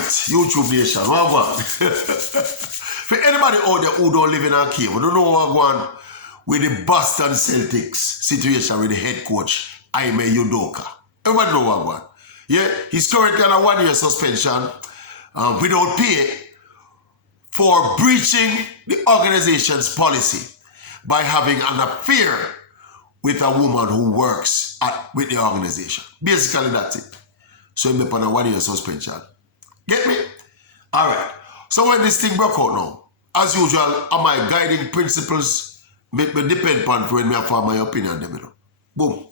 Alright, YouTube Nation, what going? For anybody out there who don't live in a cave, who don't know what going with the Boston Celtics situation with the head coach, Ime Udoka. Everybody know what going? Yeah, he's currently on a 1-year suspension without pay for breaching the organization's policy by having an affair with a woman who works with the organization. Basically, that's it. So he's on a 1-year suspension. Get me? All right. So when this thing broke out now, as usual, my guiding principles me depend upon when me form my opinion. Them, you know. Boom.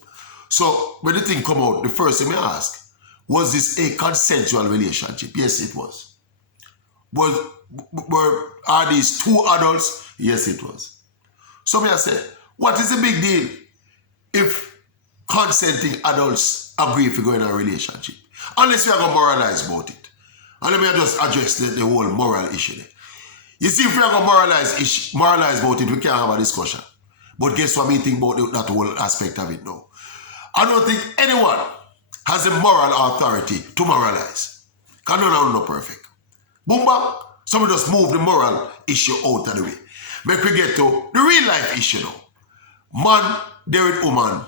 So when the thing come out, the first thing I ask, was this a consensual relationship? Yes, it was. Are these two adults? Yes, it was. So me I say, what is the big deal if consenting adults agree if we go in a relationship? Unless we are going to moralize about it. And let me just address the whole moral issue there. You see, if we are going to moralize about it, we can't have a discussion. But guess what me think about that whole aspect of it now? I don't think anyone has the moral authority to moralize. Because none of them are perfect. Boom, bam. So we just move the moral issue out of the way. Make we get to the real life issue now. Man, there with woman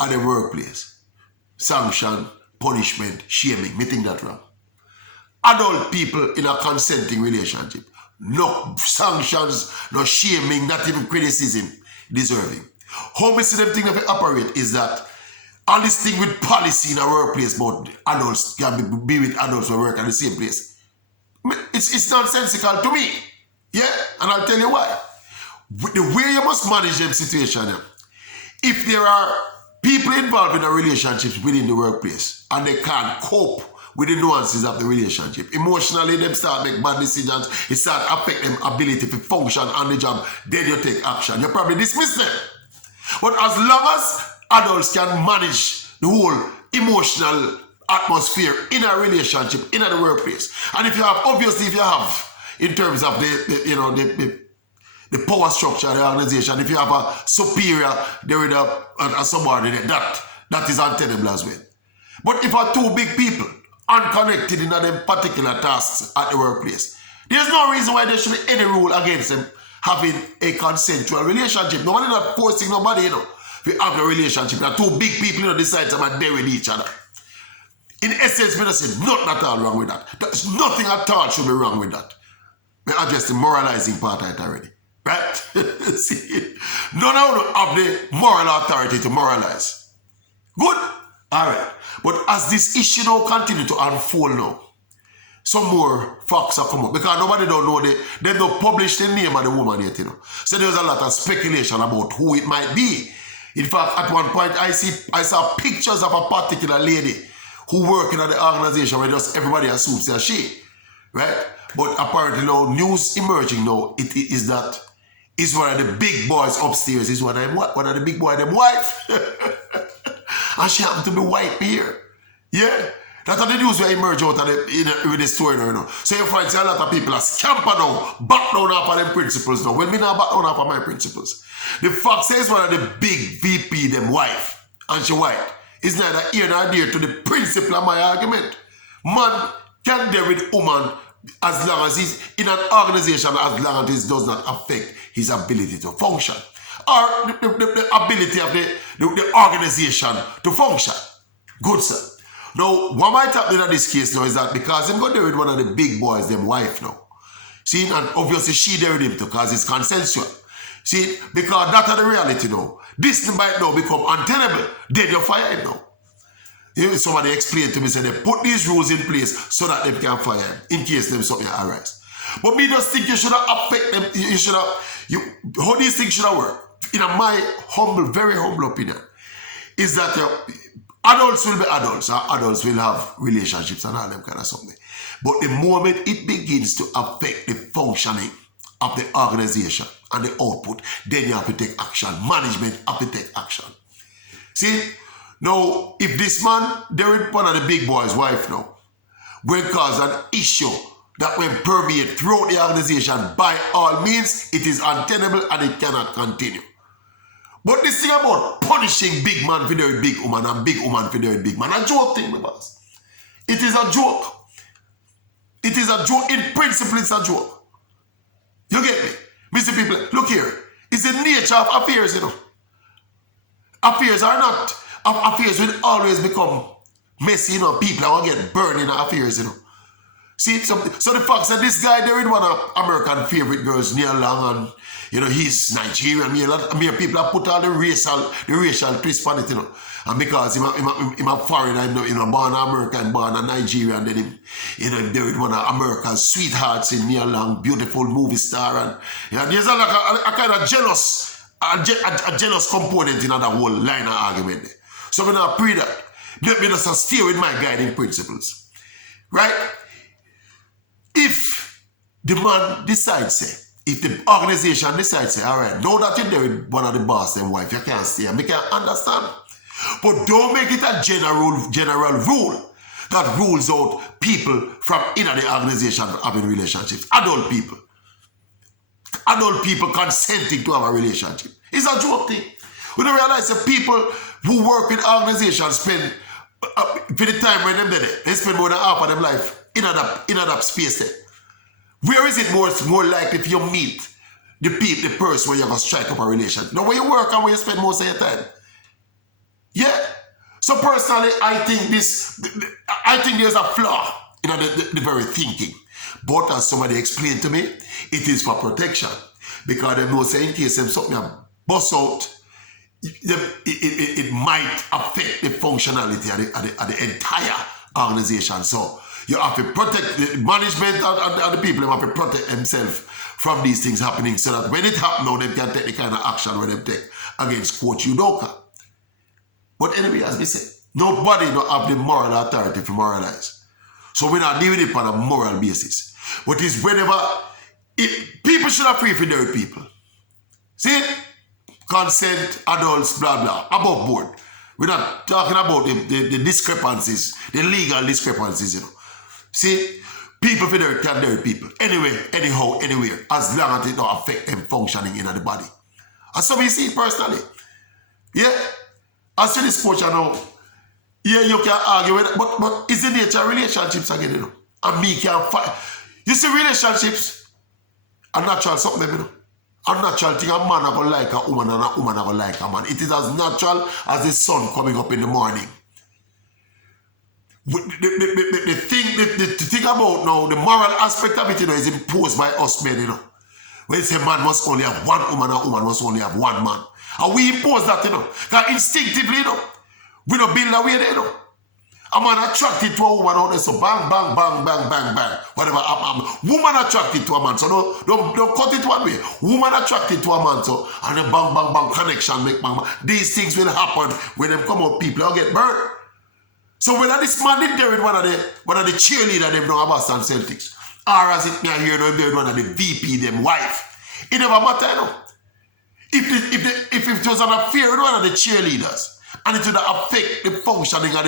at the workplace. Sanction, punishment, shaming. Me think that wrong. Adult people in a consenting relationship. No sanctions, no shaming, not even criticism deserving. How we see them thing that operate is that all this thing with policy in a workplace about adults can be with adults who work at the same place. It's nonsensical to me. Yeah? And I'll tell you why. The way you must manage them situation, if there are people involved in a relationship within the workplace and they can't cope with the nuances of the relationship, emotionally them start make bad decisions, it start affect them ability to function on the job, then you take action. You probably dismiss them. But as long as adults can manage the whole emotional atmosphere in a relationship, in a workplace, and if you have, obviously if you have, in terms of the power structure of the organization, if you have a superior, there is a subordinate, that is untenable as well. But if are two big people, unconnected in them particular tasks at the workplace, there's no reason why there should be any rule against them having a consensual relationship. Nobody not forcing nobody, you know, to have a relationship. There are two big people, you know, decide to dare with each other. In essence, we don't say nothing at all wrong with that. There's nothing at all should be wrong with that. We address the moralizing part of it already. Right? See, none of them have the moral authority to moralize. Good? Alright. But as this issue now continue to unfold now, some more facts are coming up. Because nobody don't know, they don't publish the name of the woman yet, you know. So there's a lot of speculation about who it might be. In fact, at one point, I saw pictures of a particular lady who working at the organization where just everybody assumes they're she. Right? But apparently now, news emerging now, it is that is one of the big boys upstairs, is one of the big boys, them wife. And she happened to be white here. Yeah? That's how the news will emerge out of with the story now, you know. So you find a lot of people are scamper now, back down off of them principles now. When me not back down off of my principles. The fact says one of the big VP, them wife, and she white, is neither here nor there to the principle of my argument. Man can deal with woman as long as he's in an organization, as long as it does not affect his ability to function. Or the ability of the organization to function. Good, sir. Now, what might happen in this case now is that because I'm going to with one of the big boys, them wife now. See, and obviously she there with him too, because it's consensual. See, because that's the reality now. This might now become untenable. Then you fire him now. Somebody explained to me, say they put these rules in place so that they can fire him in case them something arise. But me just think you should have affect them. You should have, how these things should have worked. In my humble, very humble opinion, is that adults will be adults, adults will have relationships and all them kind of something. But the moment it begins to affect the functioning of the organization and the output, then you have to take action. Management have to take action. See, now, if this man, there is one of the big boys' wife now, will cause an issue that will permeate throughout the organization, by all means, it is untenable and it cannot continue. But this thing about punishing big man for doing big woman and big woman for doing big man, a joke thing, my boss. It is a joke. a joke. In principle, it's a joke. You get me? Mr. People, look here. It's the nature of affairs, you know. Affairs are not, affairs will always become messy, you know. People are going to get burned in affairs, you know. See, so the fact that this guy there is one of American favorite girls, Neil Long, and, you know, he's Nigerian. Me people have put all the racial twist on it, you know. And because he's a foreigner, you know, born in America and born in Nigeria, and then him, you know, there is one of America's sweethearts in Neil Long, beautiful movie star, and you know, there's like a kind of jealous component in that whole line of argument there. So when I pray that, let me just stay with my guiding principles. Right? If the man decides, if the organization decides, all right, now that you're there with one of the boss and wife, you can't stay, I can understand. But don't make it a general rule that rules out people from inner the organization having relationships. Adult people consenting to have a relationship. It's a joke thing. We don't realize that people who work with organizations spend, for the time when they're there, they spend more than half of their life in that space there. Where is it more likely if you meet the person where you're going to strike up a relationship? Now, where you work and where you spend most of your time. Yeah. So personally, I think there's a flaw in the very thinking. But as somebody explained to me, it is for protection. Because they know say in case something bust out, it might affect the functionality of the entire organization. So you have to protect the management and the people, they have to protect themselves from these things happening so that when it happens now, they can take the kind of action where they take against Coach Udoka. But anyway, as we said, nobody don't have the moral authority to moralize. So we're not dealing it on a moral basis. But it's whenever people should have free for their people. See? Consent, adults, blah, blah, above board. We're not talking about the discrepancies, the legal discrepancies, you know. See? People for their can their people. Anyway, anyhow, anywhere. As long as it don't affect them functioning in the body. And so we see it personally. Yeah? As to this coach, I know, yeah, you can argue with it, but it's the nature of relationships again, you know. And me can't fight. You see, relationships are natural something, you know. A natural thing, a man are going to like a woman and a woman are going to like a man. It is as natural as the sun coming up in the morning. The thing about now, the moral aspect of it, you know, is imposed by us men, you know. When it's a man must only have one woman, a woman must only have one man. And we impose that, you know. Because instinctively, you know, we don't build a way there, you know. A man attracted to a woman out there, so bang, bang, bang, bang, bang, bang. Whatever. Woman attracted to a man, so don't cut it one way. Woman attracted to a man, so and the bang, bang, bang connection make bang, bang. These things will happen when them come out, people will get burned. So when this man did there with one of the cheerleaders them down at Boston Celtics, or as it may hear now, there with one of the VP, them wife, it never matter, you know. If it was an affair with one of the cheerleaders, and it would affect the functioning of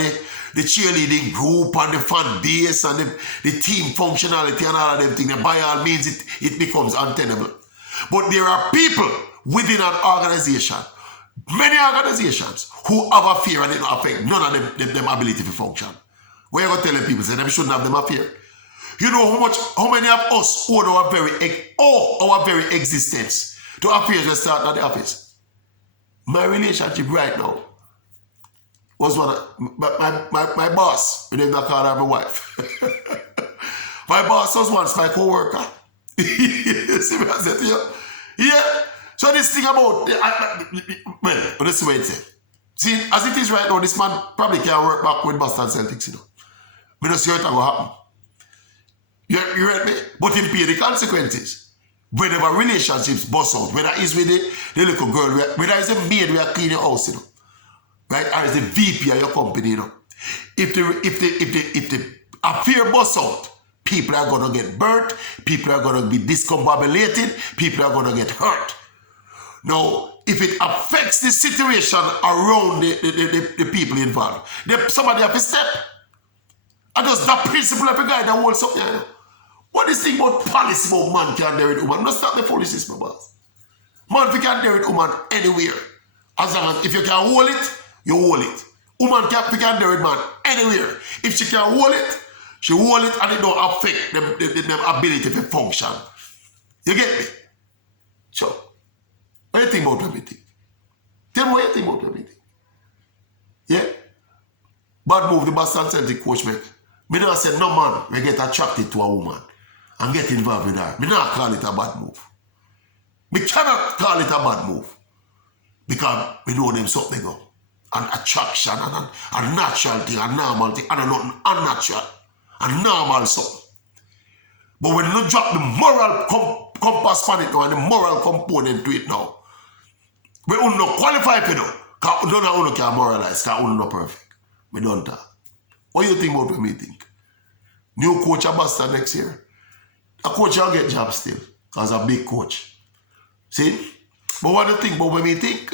the cheerleading group and the fan base and the team functionality and all of them things, by all means it becomes untenable. But there are people within an organization, many organizations, who have a fear and it will affect none of them ability to function. Where you going to tell people say them shouldn't have them a fear? You know how many of us owe our very existence to affairs that start at the office? My relationship right now was one of my boss. We didn't call her my wife. My boss was once my co-worker. See what I said to you? Yeah. So this thing about, well, this is the way it said. See, as it is right now, this man probably can't work back with Boston Celtics, you know. We don't see what will happen. You read me? But he'll pay the consequences. Whenever relationships bust out, whether it's with the little girl, whether it's a maid we are cleaning your house, you know. Right? Or it's the VP of your company, you know. If the affair busts out, people are gonna get burnt, people are gonna be discombobulated, people are gonna get hurt. Now, if it affects the situation around the people involved, somebody have to step. And just that principle of a guy that holds something. You know? What is the thing about policy about man can dare with woman? Don't start the foolishness, my boss. Man, if you can dare with woman anywhere, as long as if you can hold it, you hold it. Woman can dare with man anywhere. If she can hold it, She hold it and it don't affect them ability to function. You get me? So, what do you think about everything? Tell me what you think about everything. Yeah? Bad move the Boston Celtics coach make. Me not say no man will get attracted to a woman and get involved with her. Me not call it a bad move. Me cannot call it a bad move. Because we know them something go. An attraction and a natural thing, a normal thing, and a nothing unnatural. A normal something. But when you drop the moral compass on it now and the moral component to it now, we don't qualify for it. Because none of us can moralize, because we're not perfect. We don't talk. What do you think about what we think? New coach at Boston next year. A coach will get job still, because a big coach. See? But what do you think about what we think?